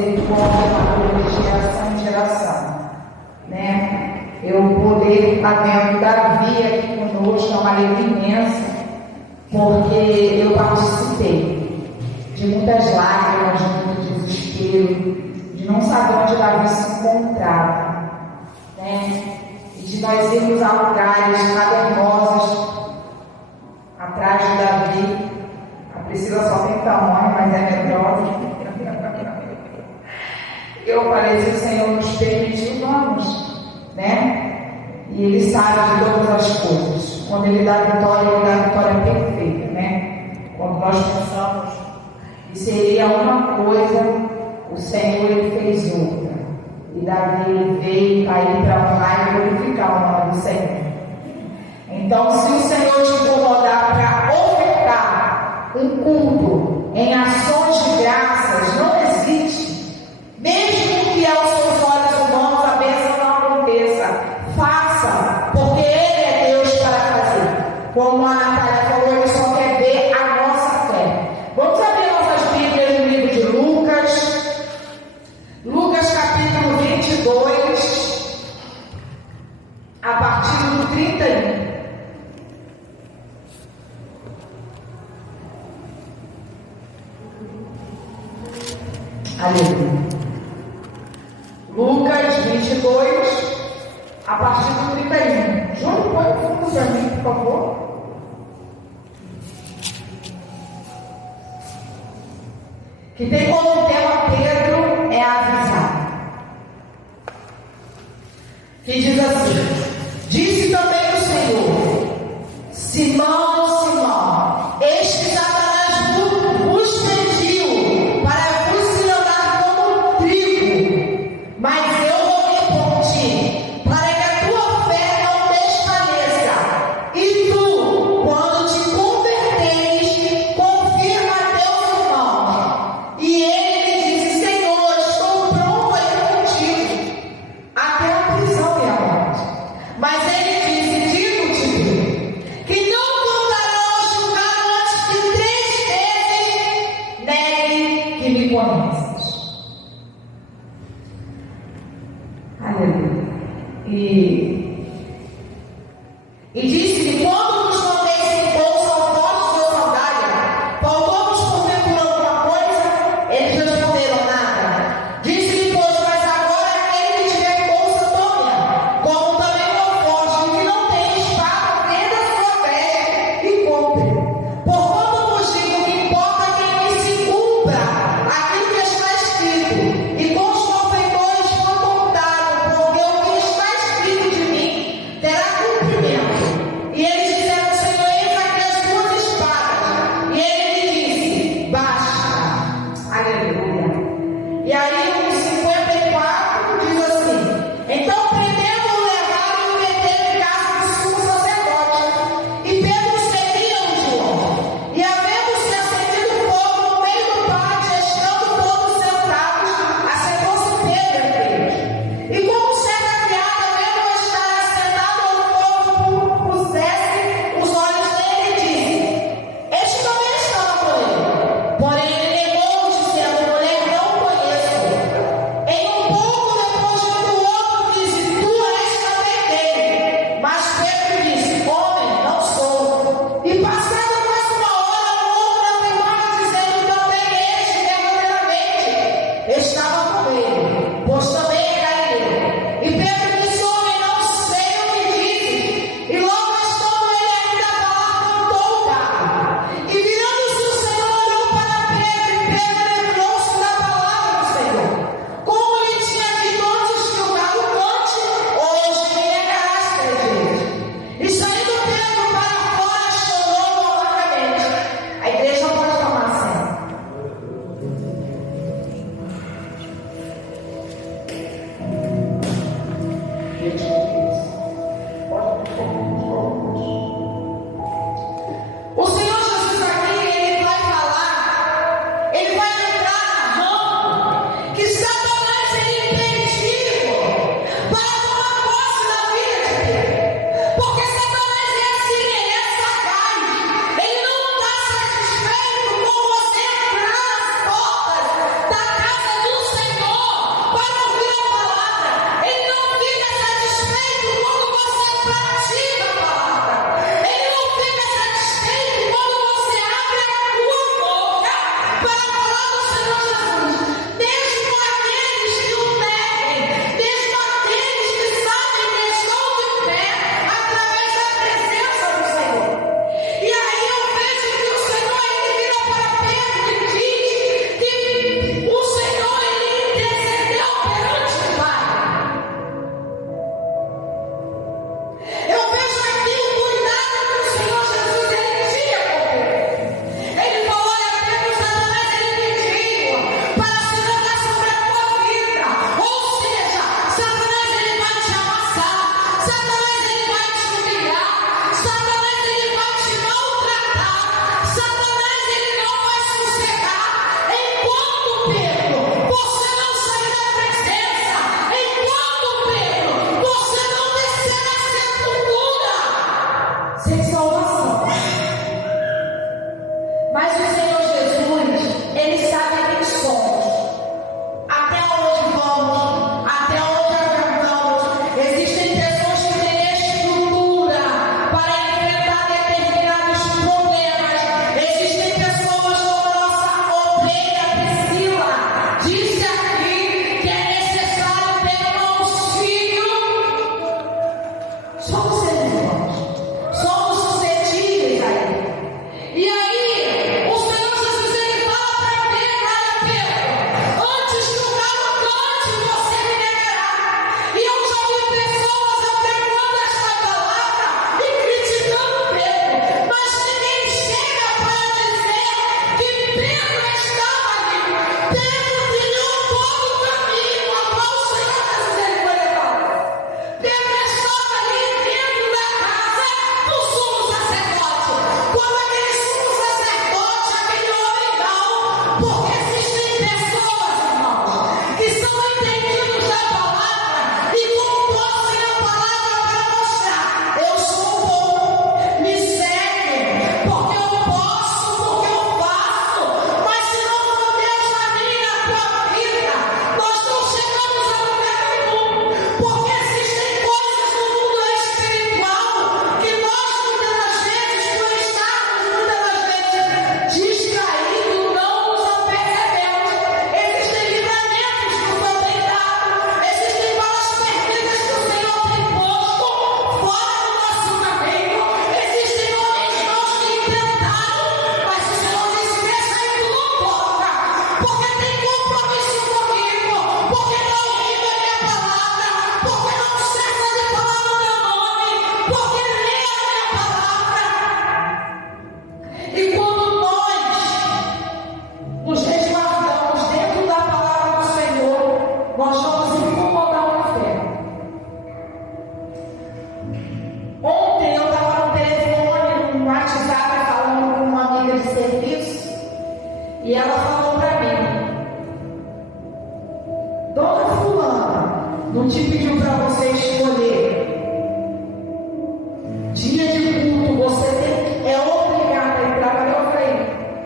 misericórdia de geração em geração, né? Eu poder estar vendo Davi aqui conosco é uma alegria imensa, porque eu participei de muitas lágrimas, de muito desespero, de não saber onde Davi se encontrava, né? E de nós irmos a lugares cavernosos atrás de Davi. A Priscila só tem tamanho, mas é medrosa. Eu falei, se o Senhor nos permitir, vamos, né? E Ele sabe de todas as coisas. Quando Ele dá vitória, Ele dá vitória perfeita, né? Quando nós pensamos que seria uma coisa, o Senhor Ele fez outra. E Davi Ele veio cair para honrar e glorificar o nome do Senhor. Então, se o Senhor te incomodar para ofertar um culto em ações de graças, não existe. Mesmo que aos seus olhos humanos a bênção não aconteça, faça, porque Ele é Deus para fazer. Como a Natália falou, Ele só quer ver a nossa fé. Vamos abrir nossas Bíblias no livro de Lucas. Lucas capítulo 22, a partir do 31. Aleluia. Lucas 22, a partir do 31. Júlio, põe o fundo para mim, por favor. Que tem como tema Pedro é avisar. Que diz assim: disse também o Senhor: Simão, Simão, este Satanás vos pediu para vos andar como trigo, mas eu roguei por ti, para que a tua fé não desfaleça. E tu, quando te converteres, confirma a teus irmãos. E ele lhe disse: Senhor, estou pronto a ir contigo, até a prisão e a morte. Mas ele disse: digo-te que não contarão julgar antes que 3 vezes negue que me conheces. Aleluia. E disse-lhe: quando vos mandeis em bolsa ao vosso de sandália, faltou-vos porventura alguma coisa? Eles responderam: nada. Disse-lhe, pois, mas agora aquele que tiver bolsa, tome-a, como também o alforje, que não tem espada, venda a sua veste e compre. Porquanto vos digo que importa quem me se cumpra aquilo que está escrito, e com os malfeitores foi contado, porque o que está escrito de mim terá cumprimento. E eles disseram: Senhor, eis aqui as duas espadas. E ele lhe disse: basta. Aleluia. E aí o 54 diz assim: então prendendo-o, levaram e meteram em casa do sumo sacerdote. E Pedro seguia-o de longe. E havendo-se acendido fogo no meio do pátio, estando todos sentados, assentou-se Pedro entre eles. E como certa criada, vendo-o estar assentado ao fogo, pusesse os olhos nele e disse: este também estava com ele. Porém ele negou, dizendo: mulher, não o conheço. Em um pouco depois veio o outro, disse: tu és também dele. Mas Pedro disse: homem, não sou. E passada mais uma hora, o outro afirmava, dizendo: também este verdadeiramente estava com ele, pois também é galileu. E Pedro disse: homem, não sei o que dizes. E logo estando ele ainda a falar, cantou o galo. E virando-se o Senhor, olhou para Pedro, e Pedro lembrou-se da palavra do Senhor, como lhe tinha dito antes que o galo cante, hoje me negarás 3 vezes. E saindo Pedro para fora, chorou amargamente. A igreja pode tomar assento. não te pediu para você escolher. Dia de culto, você é obrigado a entrar. Cadê o freio?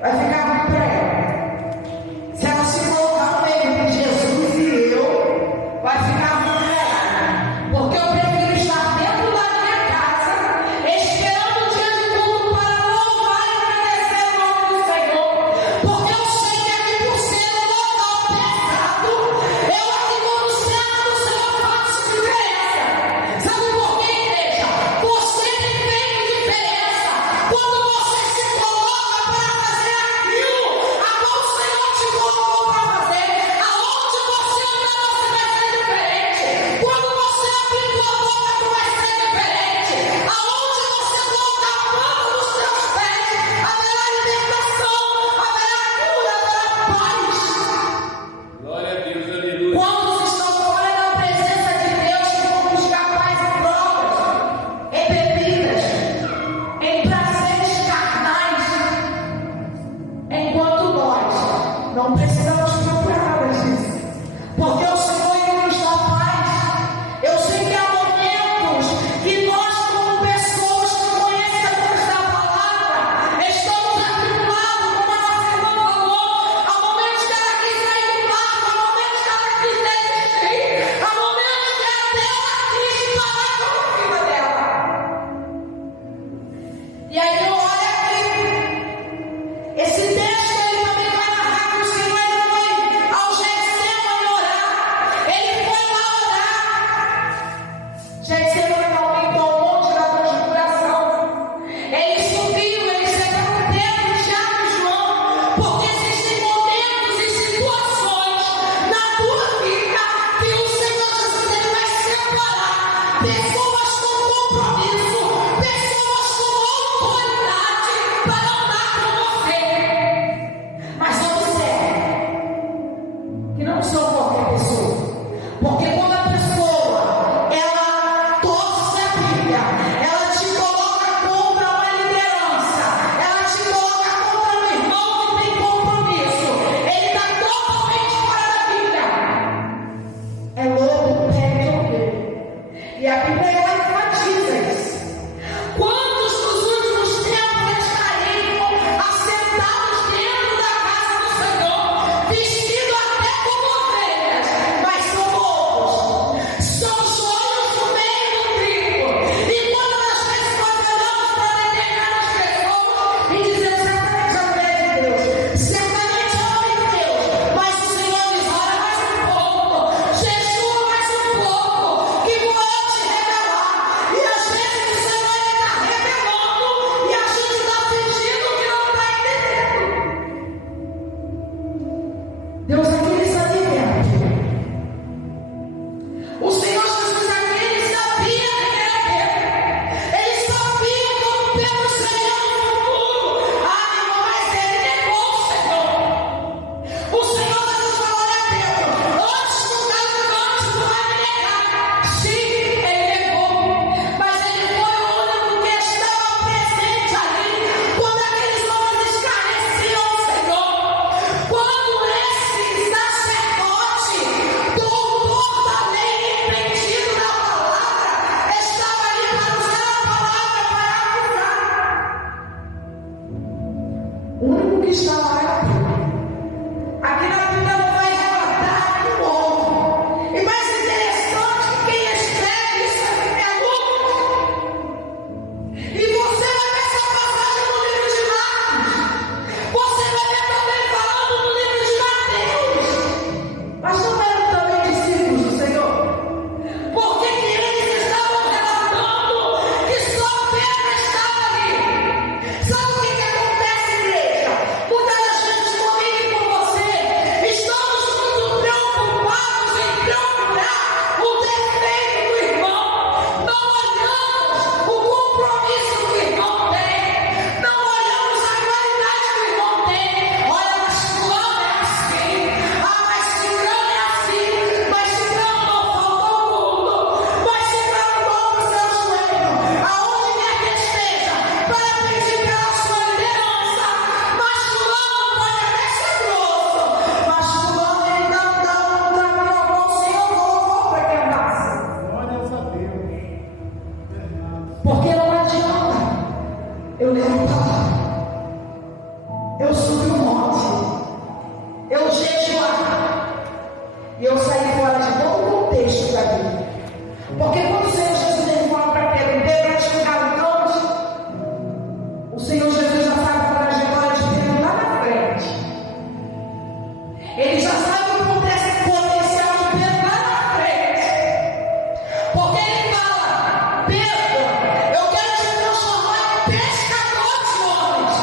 Vai ficar muito para ela. Se ela se colocar no meio de Jesus e eu, vai ficar muito para ela. Porque eu prefiro estar dentro da minha casa, esperando o dia de culto para louvar e agradecer o nome do Senhor. Porque eu sei que aqui por ser um local pesado, eu aqui como servo do Senhor faço diferença. Sabe por quê, igreja? Você tem feito diferença quando você se coloca para fazer aquilo a qual o Senhor te colocou para fazer. Aonde você andar, você vai ser diferente. Quando você abrir sua boca, tu vai ser diferente. Aonde você colocar a planta dos seus pés, haverá libertação, haverá cura, haverá paz. Glória a Deus, aleluia. Quantos estão fora da presença de Deus que vão buscar paz em drogas, em bebidas, em prazeres carnais, enquanto nós não precisamos procurar nada disso, porque o Senhor Ele nos dá paz. Eu sei que há momentos que nós, como pessoas que conhecemos da palavra, estamos atribulados, como a nossa irmã falou. Há momentos que ela quis sair do barco, há momentos que ela quis desistir, há momentos que até ela quis parar com a vida dela. E aí eu olho aqui, esse texto ele também vai narrar que o Senhor ele foi ao Getsemane orar, ele foi lá orar. Getsemane aumentou um monte da dor de coração. Ele subiu, ele separou Pedro, Tiago e João, porque existem momentos e situações na tua vida que o Senhor Jesus ele vai separar pessoas com compromisso, pessoas com autoridade para andar com você. Mas observe que não são qualquer pessoa, porque quando a pessoa ela torce a Bíblia, ela te coloca contra uma liderança, ela te coloca contra um irmão que tem compromisso, ele está totalmente fora da Bíblia. É lobo, pé de ovelha. E a Bíblia ela enfatiza isso. Quantos nos últimos tempos estariam assentados dentro da casa do Senhor, vestidos até como ovelhas, mas são lobos? Porque quando o Senhor Jesus ele fala para Pedro, Pedro vai chegar no trono, o Senhor Jesus já sabe a trajetória de Pedro lá na frente. Ele já sabe o potencial de Pedro lá na frente. Porque ele fala, Pedro, eu quero te transformar em pescador de homens.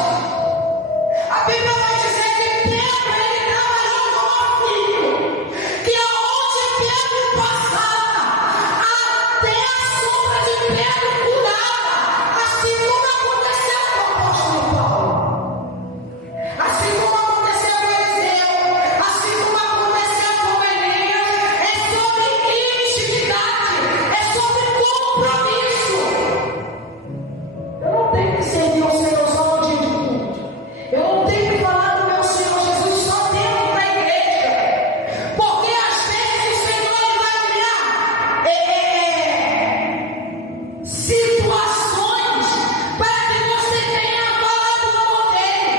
A Bíblia vai dizer que Pedro, ele trabalhou como filho, que aonde Pedro passava, até a sombra de Pedro curava, assim como aconteceu com o apóstolo Paulo, assim como aconteceu com Eliseu, assim como aconteceu com Elias. É sobre intimidade, é sobre compromisso. Eu não tenho que servir o Senhor só no dia de culto. Eu não tenho que falar do meu Senhor Jesus só dentro da igreja. Porque às vezes o Senhor ele vai criar situações para que você tenha falado com Ele,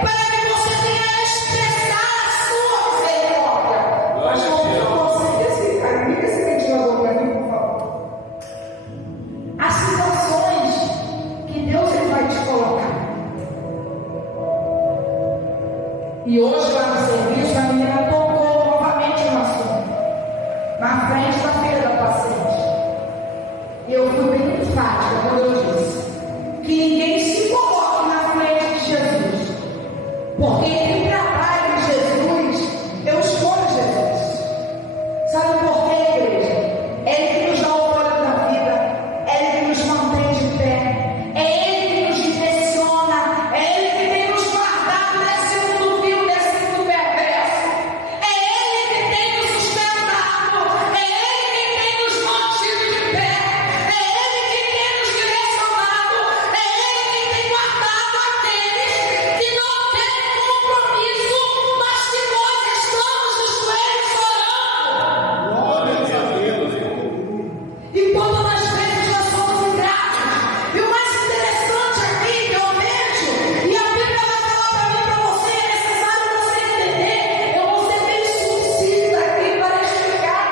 para que você tenha expressado a sua misericórdia. Glória a Deus. Liga esse ventilador para mim, por favor. Há situações que Deus ele vai te colocar. E hoje lá no serviço a menina tocou novamente no assunto, na frente da feira da paciente. E eu fui bem enfática quando eu disse que ninguém se coloque na frente de Jesus, porque entre trabalho de Jesus, eu escolho Jesus. Sabe por quê, igreja? É Ele que nos dá o fôlego da vida, é Ele que nos mantém de pé, é Ele que nos direciona, é Ele que tem nos guardado nesse mundo vil, nesse mundo perverso, é Ele que tem nos sustentado, é Ele que tem nos mantido de pé, é Ele que tem nos direcionado, é Ele que tem guardado aqueles que não têm compromisso, mas que nós estamos de joelhos orando. Glória a Deus. E quantas vezes nós somos ingratos. E o mais interessante aqui que eu vejo, e a Bíblia vai falar para mim, para você, é necessário você entender. Eu vou ser bem sucinta aqui para explicar.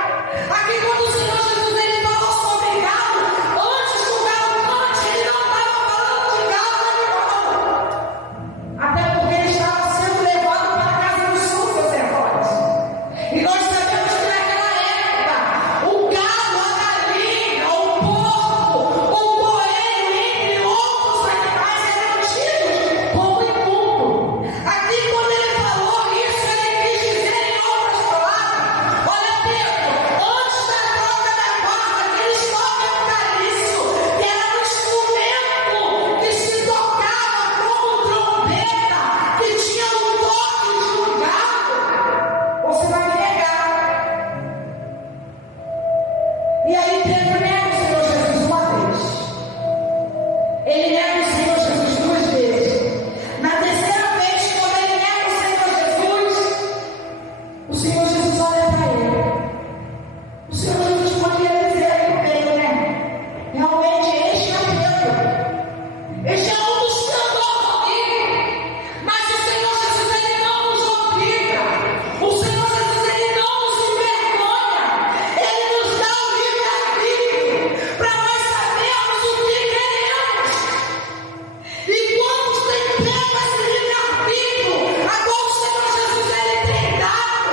Aqui quando o Senhor Jesus ele falou sobre galo, antes do galo cante, ele não estava falando de galo animal. Até porque ele estava sendo levado para a casa dos sumos sacerdotes. E nós sabemos que naquela época, o galo, a galinha, o porco, o coelho, entre outros animais, eram tidos como imundo. Aqui, quando ele falou isso, ele quis dizer em outras palavras: olha, Pedro, antes da troca da guarda, aqueles toques eucarísticos, que era um instrumento que se tocava como trombeta, que tinha o toque de um galo, você vai me negar. E aí Pedro nega o Senhor Jesus uma vez. Ele nega o Senhor Jesus duas vezes. Na terceira vez, quando ele nega o Senhor Jesus olha para ele. O Senhor Jesus podia dizer aí no meio, né? Realmente este é Pedro. Este é um buscador comigo. Mas o Senhor Jesus ele não nos obriga. O Senhor Jesus ele não nos envergonha. Ele nos dá o livre-arbítrio para nós sabermos o que queremos. E quantos têm pego esse livre-arbítrio, agora o Senhor Jesus ele tem dado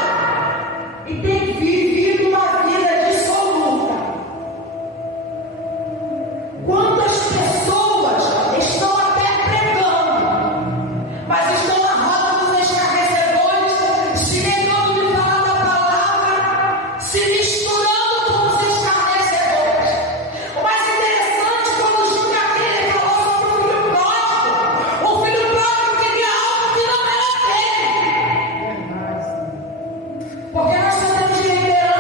e tem vivido uma vida dissoluta. Quantas pessoas estão até pregando, mas estão na roda dos escarnecedores, se negando de falar da palavra, se misturando com os escarnecedores. O mais interessante, quando Júnior aqui ele falou sobre o filho pródigo queria algo que não era dele. Porque nós temos liderança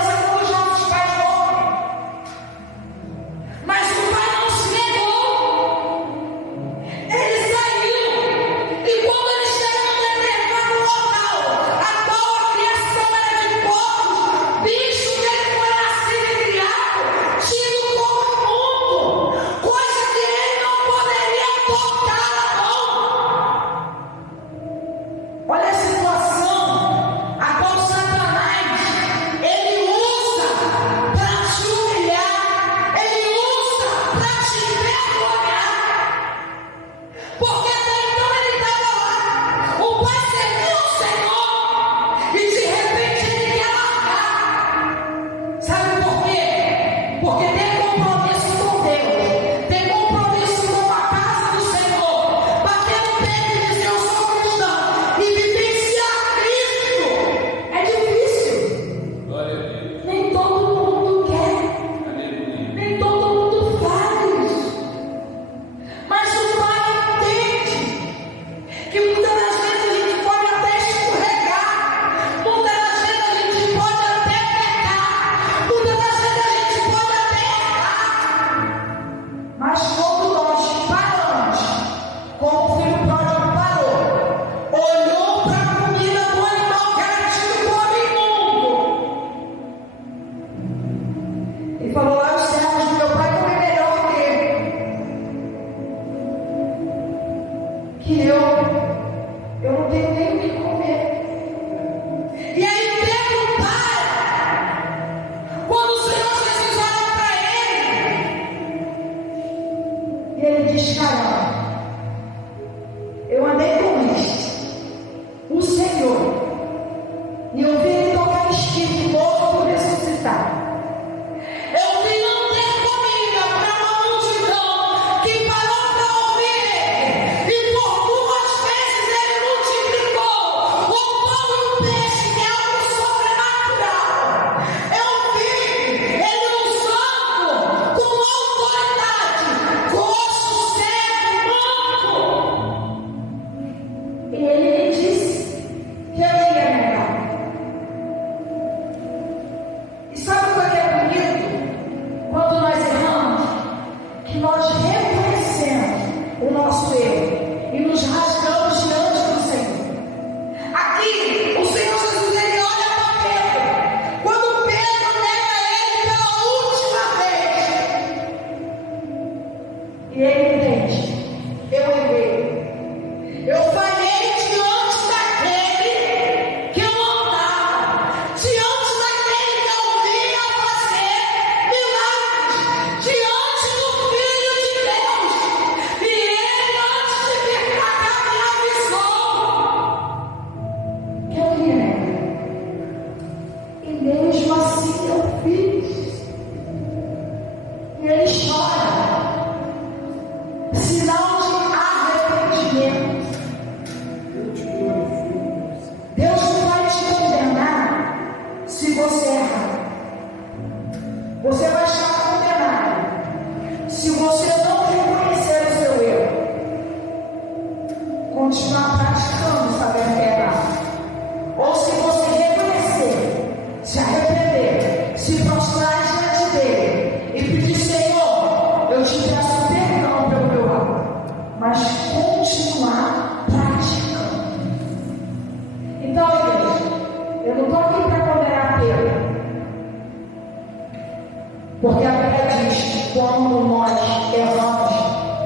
Porque a Bíblia diz que quando nós erramos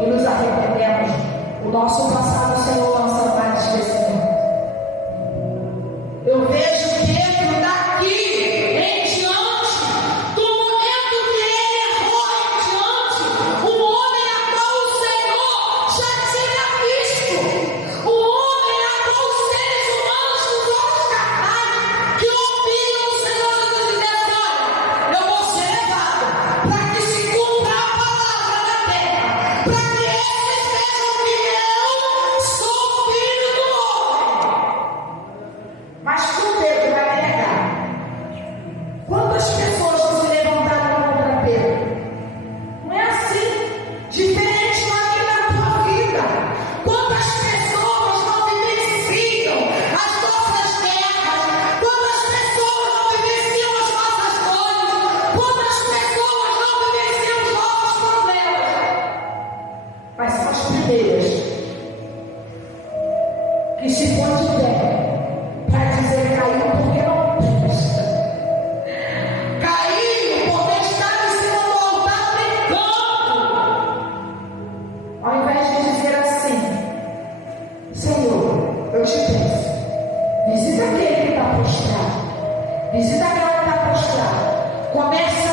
e nos arrependemos, o nosso passado o Senhor lança para esquecimento. Eu vejo Pedro daqui em diante, do momento que ele errou em diante, um homem a qual o Senhor já tinha visto, um homem a qual os seres humanos dos olhos carnais que ouviram o Senhor dizer: olha, eu vou ser levado para que se cumpra a palavra da terra, para que esses vejam que eu sou filho do homem. Mas tu, Pedro, vai me negar. Quantas pessoas não se levantaram contra Pedro? Não é assim. Diferente na tua vida. Quantas pessoas não vivenciam as nossas guerras? Quantas pessoas não vivenciam as nossas dores? Quantas pessoas não vivenciam os nossos problemas? Mas são as primeiras que se põem de pé para dizer: caiu porque não presta. Caiu porque está em cima do altar brincando. Ao invés de dizer assim: Senhor, eu te peço, visita aquele que está prostrado, visita aquela que está prostrada. Começa